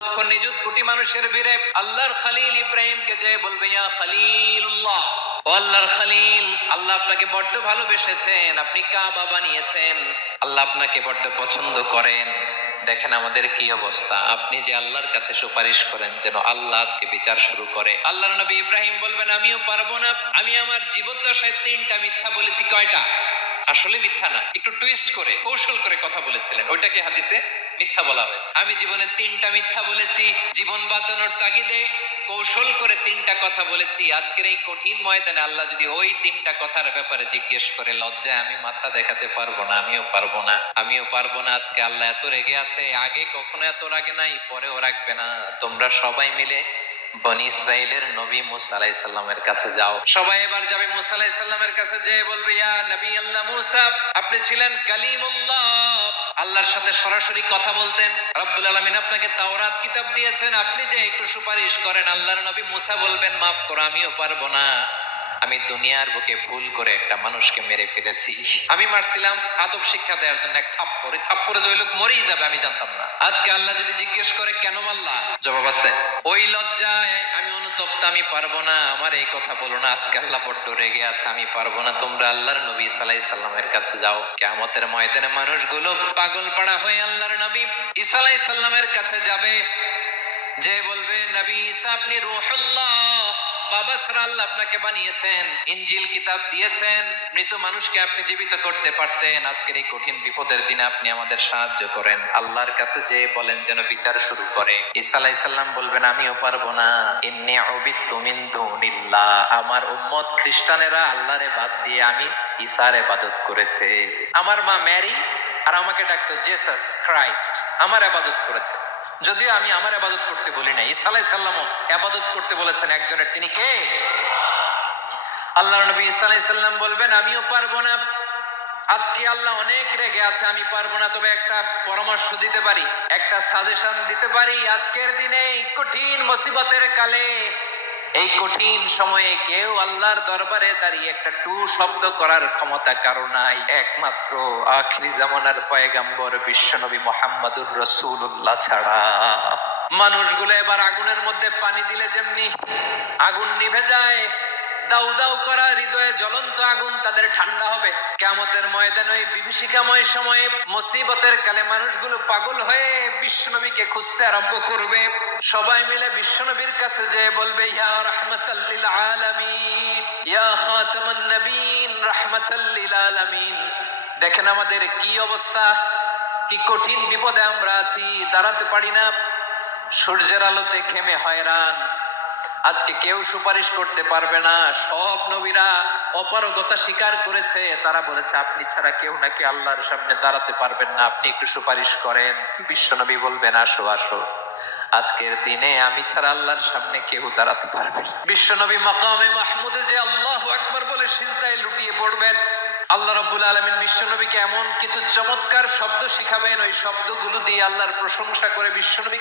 লক্ষ নিযুত কোটি মানুষের ভিড়ে আল্লাহর খলিল ইব্রাহিমকে যে বলবে ইয়া খলিলুল্লাহ, ও আল্লাহর খলিল, আল্লাহ আপনাকে বড্ড ভালোবেসেছেন, আপনি কাবা বানিয়েছেন, আল্লাহ আপনাকে বড্ড পছন্দ করেন। দেখেন আমাদের কি অবস্থা। আপনি যে আল্লাহর কাছে সুপারিশ করেন যেন আল্লাহ আজকে বিচার শুরু করে। আল্লাহর নবী ইব্রাহিম বলবেন আমিও পারবো না, আমি আমার জীবদ্দশায় 3টা মিথ্যা বলেছি। কয়টা? আসলে মিথ্যা না, একটু টুইস্ট করে কৌশল করে কথা বলেছিলেন, ওইটাকে হাদিসে মিথ্যা বলা হয়েছে। আমি জীবনে 3টা মিথ্যা বলেছি, জীবন বাঁচানোর তাগিদে কৌশল করে 3টা কথা বলেছি। আজকের এই কঠিন ময়দানে আল্লাহ যদি ওই 3টা কথার ব্যাপারে জিজ্ঞেস করে, লজ্জায় আমি মাথা দেখাতে পারবো না, আমিও পারবো না, আমিও পারবো না। আজকে আল্লাহ এত রেগে আছে, আগে কখনো এত রাগে নাই, পরেও রাখবে না। তোমরা সবাই মিলে বনি ইসরাইলের নবী মুসা আলাইহিস সালামের কাছে যাও। সবাই এবার যাবে মুসা আলাইহিস সালামের কাছে, যেয়ে বলবে ইয়া নবী আল্লাহ মুসা, আপনি ছিলেন কালিমুল্লাহ, আল্লাহর সাথে সরাসরি কথা বলতেন, রব্বুল আলামিন আপনাকে তাওরাত কিতাব দিয়েছেন, আপনি যে একটু সুপারিশ করেন। আল্লাহর নবী মুসা বলবেন মাফ করো, আমিও পারবো না, আমি দুনিয়ার বুকে ভুল করে একটা মানুষকে মেরে ফেলেছি। আমি মারছিলাম আদব শিক্ষা দেওয়ার জন্য এক থাপ্পড়, এই থাপ্পড়ে যে ওই লোক মরেই যাবে আমি জানতাম না। আজকে আল্লাহ যদি জিজ্ঞেস করে কেন মারলা, জবাব আছে। ওই লজ্জায় আমি অনুতপ্ত, আমি পারবো না, আমার এই কথা বলো না। আজকে আল্লাহ বড্ড রেগে আছে, আমি পারবো না। তোমরা আল্লাহর নবী ঈসা আলাইহিস সালামের কাছে যাও। কিয়ামতের ময়দানে মানুষগুলো পাগল পাড়া হয়ে আল্লাহর নবী ঈসা আলাইহিস সালামের কাছে যাবে, যে বলবে নবী ঈসা আপনি রূহুল্লাহ, বাবা ছাড়া আল্লাহ আপনাকে বানিয়েছেন, ইনজিল কিতাব দিয়েছেন, মৃত মানুষকে আপনি জীবিত করতে পারতেন। আজকের এই কঠিন বিপদের দিনে আপনি আমাদের সাহায্য করেন। আল্লাহর কাছে যে বলেন যেন বিচার শুরু করে। ঈসা আলাইহিস সালাম বলবেন আমিও পারবো না, ইন্নী উবিদতু মিন দুনিল্লাহ, আমার উম্মত খ্রিস্টানেরা আল্লাহরে বাদ দিয়ে আমি ঈসার ইবাদত করেছে। আমার মা মেরি আর আমাকে ডাকতো জেসাস ক্রাইস্ট, আমার ইবাদত করেছে। যদিও আমি আমার ইবাদত করতে বলি না, ঈসা আলাইহিস সালামও ইবাদত করতে বলেছেন একজনের, তিনি কে? আল্লাহর নবী ঈসা আলাইহিস সালাম বলবেন আমিও পারবো না, আজকে আল্লাহ অনেক রেগে আছে, আমি পারবো না। তবে একটা পরামর্শ দিতে পারি, একটা সাজেশন দিতে পারি। আজকের দিনে এই কঠিন মুসিবতের কালে, এই কঠিন সময়ে কেউ আল্লাহর দরবারে দাঁড়িয়ে একটা টু শব্দ করার ক্ষমতা কারো নাই, একমাত্র আখিরি জামানার পয়গম্বর বিশ্বনবী মুহাম্মদুর রাসূলুল্লাহ ছাড়া। মানুষগুলো এবার আগুনের মধ্যে পানি দিলে যেমনি আগুন নিভে যায়, দাউ দাউ করা হৃদয়ে জ্বলন্ত আগুন তাদের ঠান্ডা হবে। কিয়ামতের ময়দানে ওই বিভীষিকাময় সময়ে মুসিবতের কালে মানুষগুলো পাগল হয়ে বিশ্বনবীকে খুঁজতে আরম্ভ করবে। সবাই মিলে বিশ্বনবীর কাছে যেয়ে বলবে ইয়া রাহমাতাল লিল আলামিন, ইয়া খাতামান নবীন, রাহমাতাল লিল আলামিন। দেখেন আমাদের কি অবস্থা, কি কঠিন বিপদে আমরা আছি, দাঁড়াতে পারি না, সূর্যের আলোতে ঘেমে হয়রান। আজকে কেউ সুপারিশ করতে পারবে না। সব নবীরা অপারগতা স্বীকার করেছে, তারা বলেছে আপনি ছাড়া কেউ নাকি আল্লাহর সামনে দাঁড়াতে পারবেন না, আপনি একটু সুপারিশ করেন। বিশ্বনবী বলবেন আসো আসো, আজকের দিনে আমি ছাড়া আল্লাহর সামনে কেউ দাঁড়াতে পারবে না। বিশ্বনবী মাকামে মাহমুদে যে আল্লাহু আকবার বলে সিজদায় লুটিয়ে পড়বেন, আল্লাহ রাব্বুল আলামিন বিশ্বনবীকে এমন কিছু চমৎকার শব্দ শিখাবেন, ওই শব্দগুলো দিয়ে আল্লাহর প্রশংসা করে বিশ্বনবী